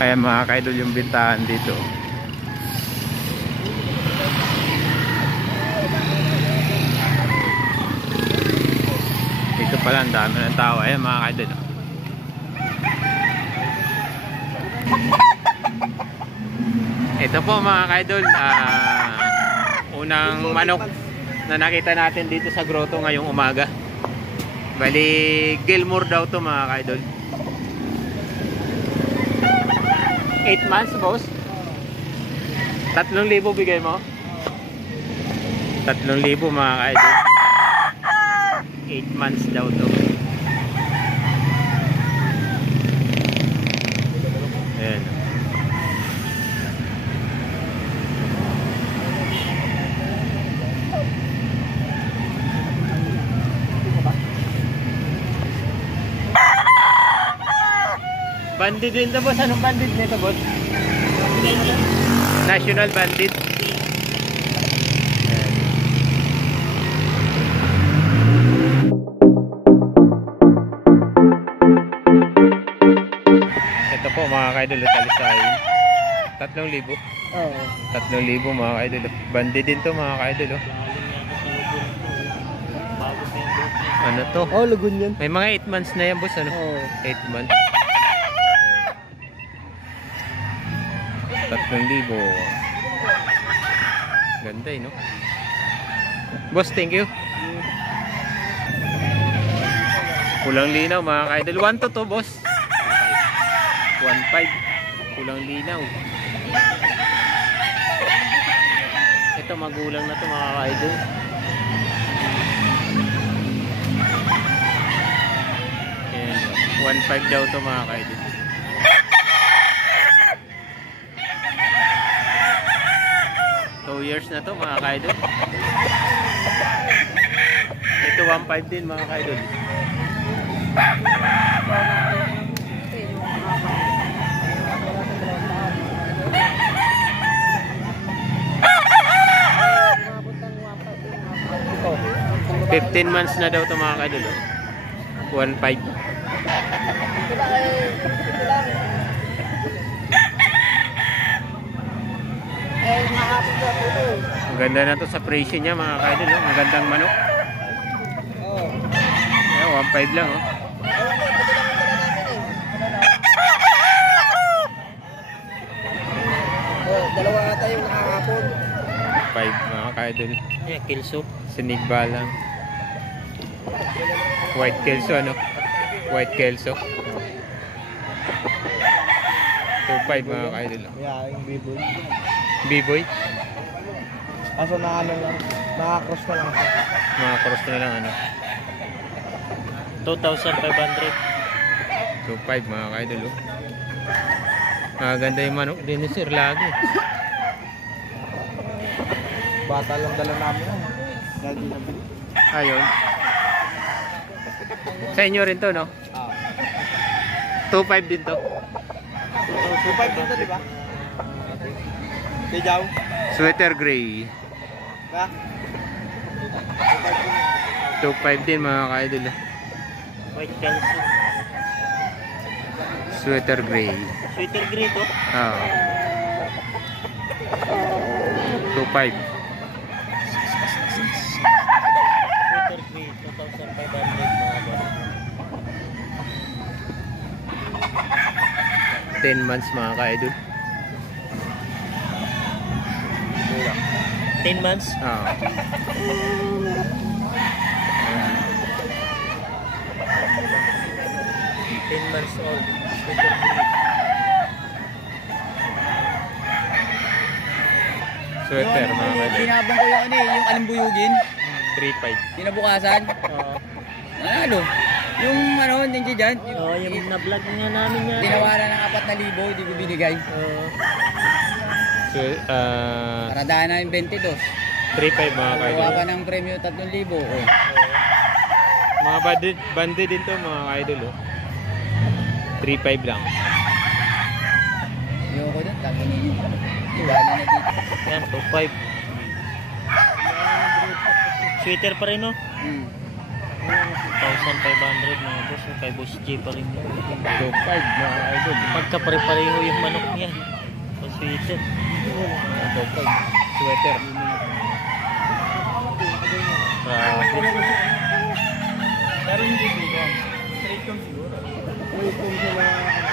Kaya mga kaidol yung bintahan dito. Dito pala ang dami ng tao. Ayan mga kaidol. Ito po mga kaidol, unang manok na nakita natin dito sa grotto ngayong umaga. Bali Gilmore daw to mga kaidol. 8 months boss? 3,000 bigay mo? 3,000 mga kaidol. 8 months daw to. Ayan. Bandit din to boss. Anong bandit nito boss? National bandit. Ito po mga kaidol, talisay. 3,000. Oo. 3,000 mga kaidol. Bandit din to mga kaidol. Ano to? Oh, lagun yan. May mga 8 months na yan boss, ano? Oo. 8 months. 3,000. Ganda no? Boss, thank you. Kulang linaw mga kaidol. 1 to boss. 1,500. Kulang linaw. Ito magulang na to mga kaidol. Ayan, 1,500 daw to mga kaidol. Years na to mga kaidol. Ito 1,500 din mga kaidol. $15 months na daw to mga kaidol. 1,500. Ang ganda na to sa presyo niya mga kaidol, no? Ang gandang manok. Oo. Ayan, 1,500 lang, oh. Dalawa ata yung nakakapon. 5 mga kaidol. Ayan, kilso. Sinigba lang. White kelso, ano? White kelso. 2,500 mga kaidol. Yeah, yung biboy. B-boy. Kaso na ano lang, nakakross na lang siya. Mga cross na lang, ano? 2,500. 2,500 mga kaidol, oh. Maganda yung manok din ni Sir lagi. Bata lang dala namin yan. Lagi na bili. Ayun. Sa inyo rin to, no? Ah. 2,500 din to. 2,500 dito, di ba? Tijaw? Sweater gray. Ha? 2,500 din mga kaidol. White calcio. Sweater gray. Sweater gray to? Ah. 2,500. Sweater gray, 2,500 mga boss. 10 months mga kaidol. 10 months? Ah. 10 months old. Sweater gray. Sweater mga kaidol. Sinabang ko yung ano eh, yung alimbuyugin. 3,500. Kinabukasan. Ano? Yung ano, nandiyan dyan. Oo, yung na-vlog nga namin yan. Tinawaran ng 4,000, hindi ko binigay. So, Para daan na yung 22. 3,500 mga Kuha kaidol. ka ng premyo 3,000. Oh. Mga bandit din to mga kaidol, oh. 3,500 lang. Ayoko doon, tapunin yun. Iwala na dito. Yan, 2,500. Sweater pa rin, no? 1,500 mga boss. Kay Boss J pa rin yun. 2.5 mga idol. Pagka-pare-pareho yung manok niya. So sweeter. 2.5. Sweater. Grabe. Pero hindi dito. Straight kong siguro. May kung sila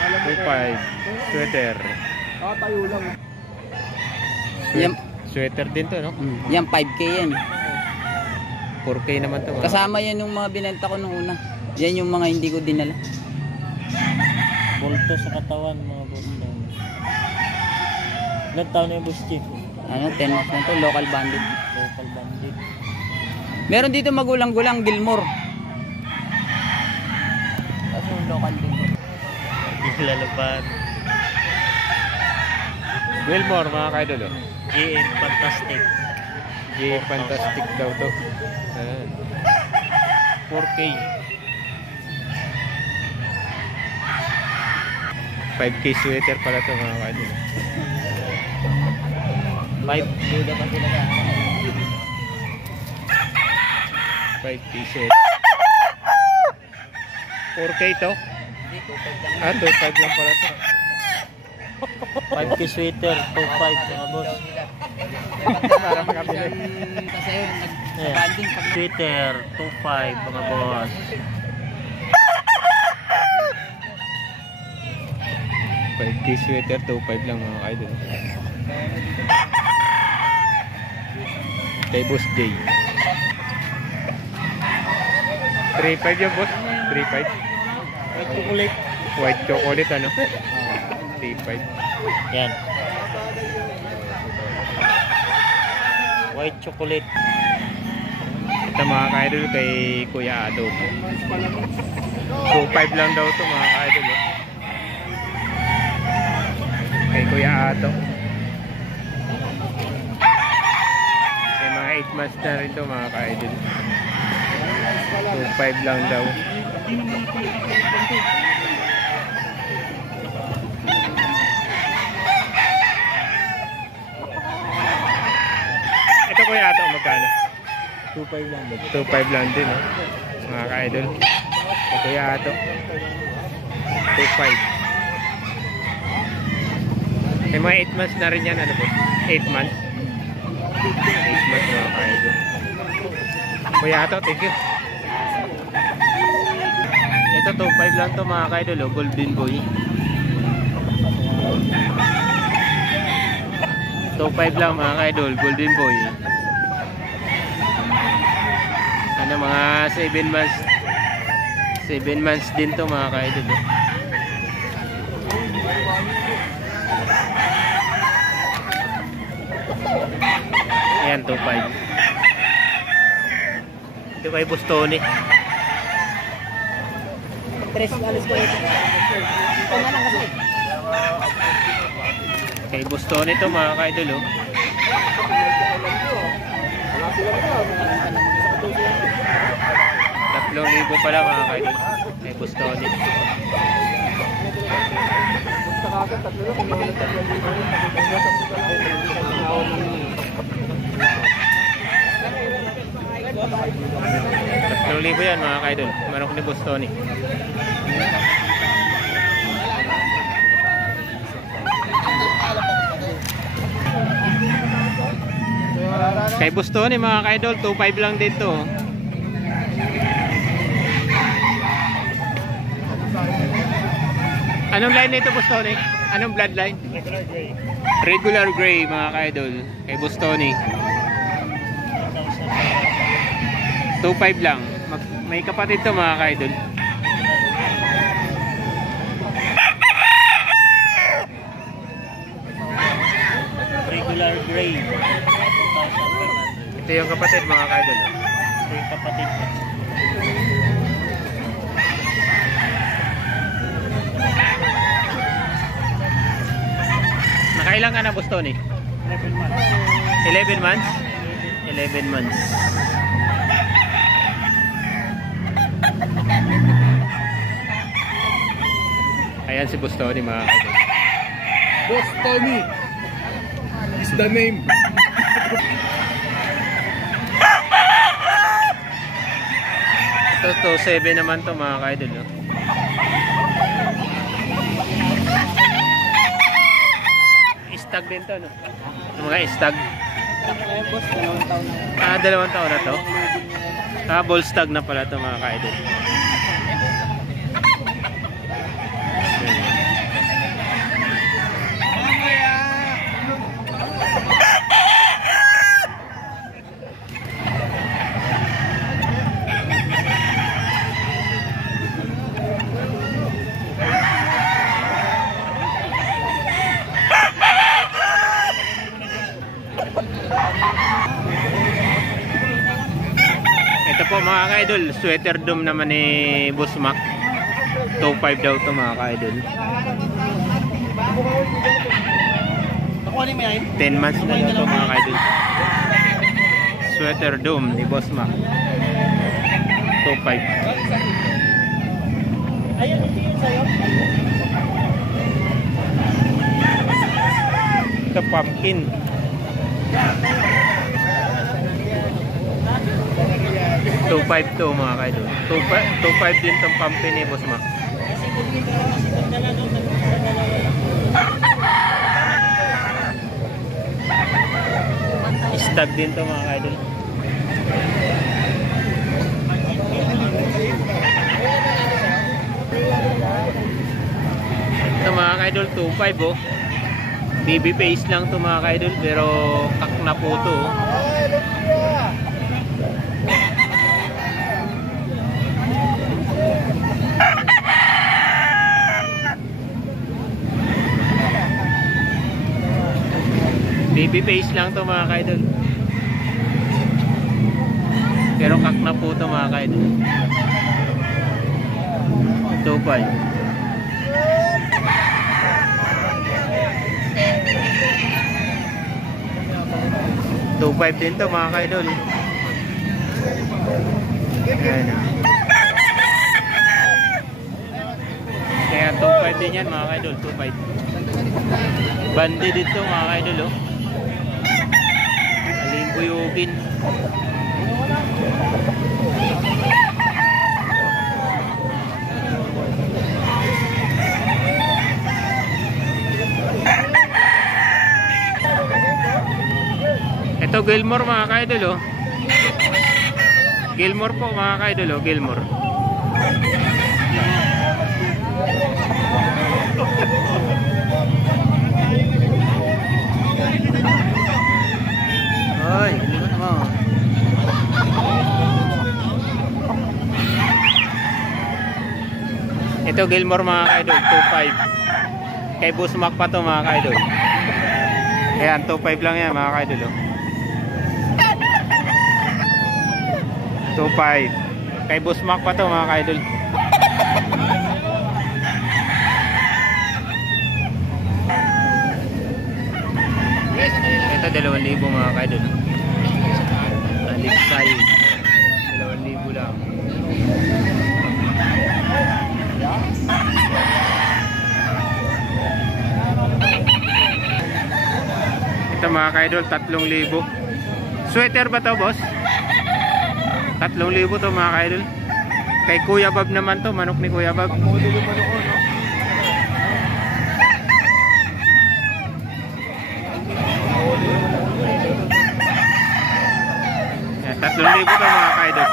alam mo 2.5. Sweater. tayo lang. Yan, Sweater din to, no? yan 5K yan. 4K naman to. Kasama yan yung mga binenta ko nung una. Yan yung mga hindi ko dinala. Bolto sa katawan mga boss. Ilan taon na yung boss chief? Ano, 10 months na to, local bandit. Local bandit. Meron dito magulang-gulang Gilmore. Kasi yung local din. Yung lalaban. Wilmore, mga ka-idol, oh. GN Fantastic. Fantastic daw to. Ayan. 4K. 5K sweater pala to, mga ka-idol. 5 duda pa sila sa 5K sweater. 4K to? 2.5 lang pala to. 5K sweater, 2.5 mga boss. Para makabili. Kasi yun, Ayan. banding pag Sweater, 2.5 mga boss. 5K sweater, 2.5 lang, mga ka-idol. Kay Boss J. 3.5 yung boss. 3.5. Chocolate. White chocolate, ano? 3.5. Yan. White chocolate. Ito, mga ka-idol, kay Kuya Ado. 2.5 lang daw to, mga ka-idol. Oh. Kay Kuya Ado. May mga 8 months na rin to, mga ka-idol. 2.5 lang daw. Ito, Kuya Ado, magkano? 2.5 lang. 2.5 lang din, oh. Mga ka-idol. Kay Kuya Ado. 2.5. May mga 8 months na rin yan, ano po? 8 months. 8 months, mga ka-idol. Kuya Ado, thank you. Ito, 2.5 lang to, mga ka-idol, oh. Golden Boy. 2.5 lang, mga ka-idol, Golden Boy. Ano, mga 7 months. 7 months din to, mga ka-idol, oh. Ayan, 2.5. Ito kay Bustoni. Tres alis ko ito. Ito na lang kasi. Kay Bustoni to, mga ka-idol, oh. 3,000 pala, mga ka-idol. Kay Bustoni. Libo yan, mga ka-idol. Manok ni Bustoni. Kay Bustoni, mga ka-idol, 2.5 lang dito. Anong line nito, Bustoni? Anong bloodline? Regular gray. Regular gray, mga ka-idol. Kay Bustoni. 2.5 lang. May kapatid to, mga ka-idol. Regular gray. Ito yung kapatid, mga ka-idol. Ito yung kapatid ko. Nakailang ka na, Bustoni? 11 months. 11 months? 11 months. Ayan si Bustoni, mga ka-idol. Boss Tony is the name. Ito Ito, 2.7 naman to mga ka-idol. No? Stag din to, no? Yung mga stag. Kaya boss, 2 taon na. 2 taon na to. Ball stag na pala to mga ka-idol. Ito po mga ka-idol, sweater dome naman ni Boss Mac. 2.5 daw to mga ka-idol. Nakuha mo yan? 10 months na daw to mga ka-idol. Sweater dome ni Boss Mac. 2.5. Ayun, hindi yun sa'yo. Ito pumpkin. $2.5 to mga ka-idol. 2.5 din tong pumpkin ni Boss Mac. Stag din to mga ka-idol. Ito mga ka-idol, 2.5 oh. Baby face lang to mga ka-idol, pero kak na po to oh. Baby face lang to mga ka-idol. Pero kak na po to mga ka-idol. 2.5. $2.5 din to mga ka-idol. Ayan o. Kaya 2.5 din yan mga ka-idol. 2.5. Bandi dito mga ka-idol oh. Alimbuyugin. Ito Gilmore mga ka-idol oh. Gilmore po mga ka-idol oh, Gilmore. Hoy, lipat mo. Ito Gilmore mga ka-idol, 2.5. Kay Boss Mac pa to mga ka-idol. Ayan, 2.5 lang yan mga ka-idol oh. 2.5. Kay Boss Mac pa to mga ka-idol. Ito 2,000 mga ka-idol. Alipsay 2,000 lang. Ito mga ka-idol, 3,000. Sweater ba to boss? 3,000 to mga ka-idol. Kay Kuya Bob naman to, manok ni Kuya Bob. Yan, 3,000 to mga ka-idol.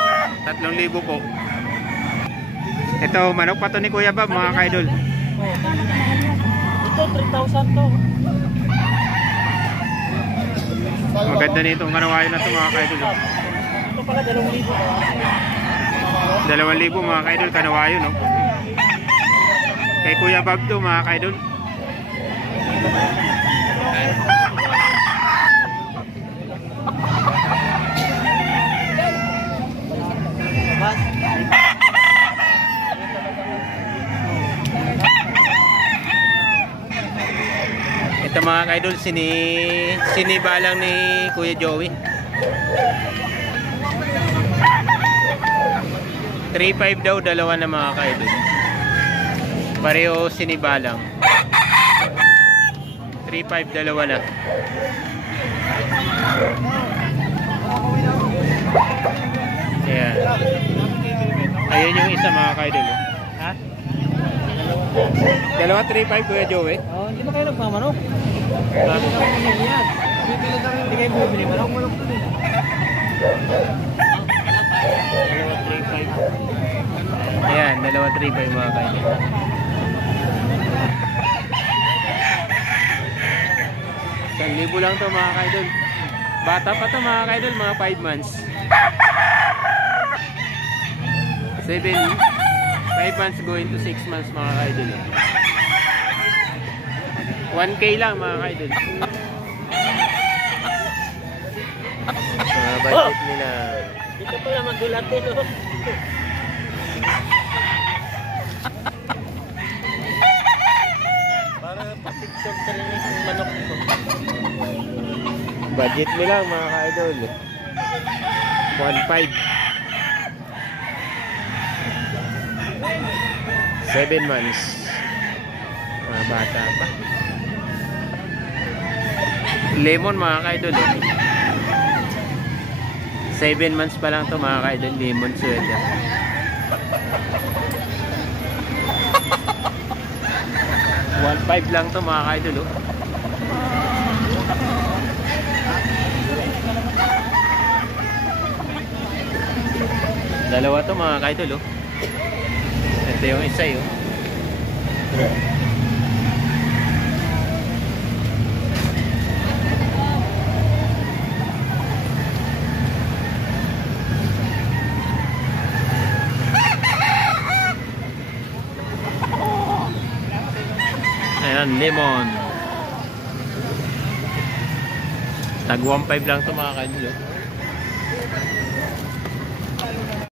3,000 po. Ito, manok pa to ni Kuya Bob mga ka-idol. Ito, 3,000 to. Maganda nitong kanawayo na to mga ka-idol. Ito pala, 2,000. 2,000 mga ka-idol, kanawayo no. Kay Kuya Bob to mga ka-idol. Ito mga ka-idol, sinibalang ni Kuya Joey. 3.5 daw, dalawa na mga ka-idol. Pareho sinibalang. 3.5, dalawa na. Ayan. Ayun yung isa mga kaidol. Oh. Ha? Dalawa 3.5 Kuya Joey. Oh, hindi ba kayo nagmamanok? Ah, Hindi ka bumili yan. Hindi kayo bumili manok. Manok to din. Dalawa 3.5. Ayan, dalawa 3.5 mga kaidol. Isang libo lang to mga kaidol. Bata pa to mga kaidol, mga 5 months. 5 months going to 6 months mga kaidol. 1K lang mga kaidol. Mga budget nila. Dito pala magulat din, oh. Para pa-picture ka rin yung manok ko. Budget nila mga kaidol. 1.5. 7 months. Mga bata pa. Lemon mga kaidol. 7 months pa lang to mga kaidol. Lemon sweater. $1.5 lang to mga kaidol. Dalawa to mga kaidol. Ito yung isa yun. Ayan, lemon. Tag 1.5 lang to mga kaidol.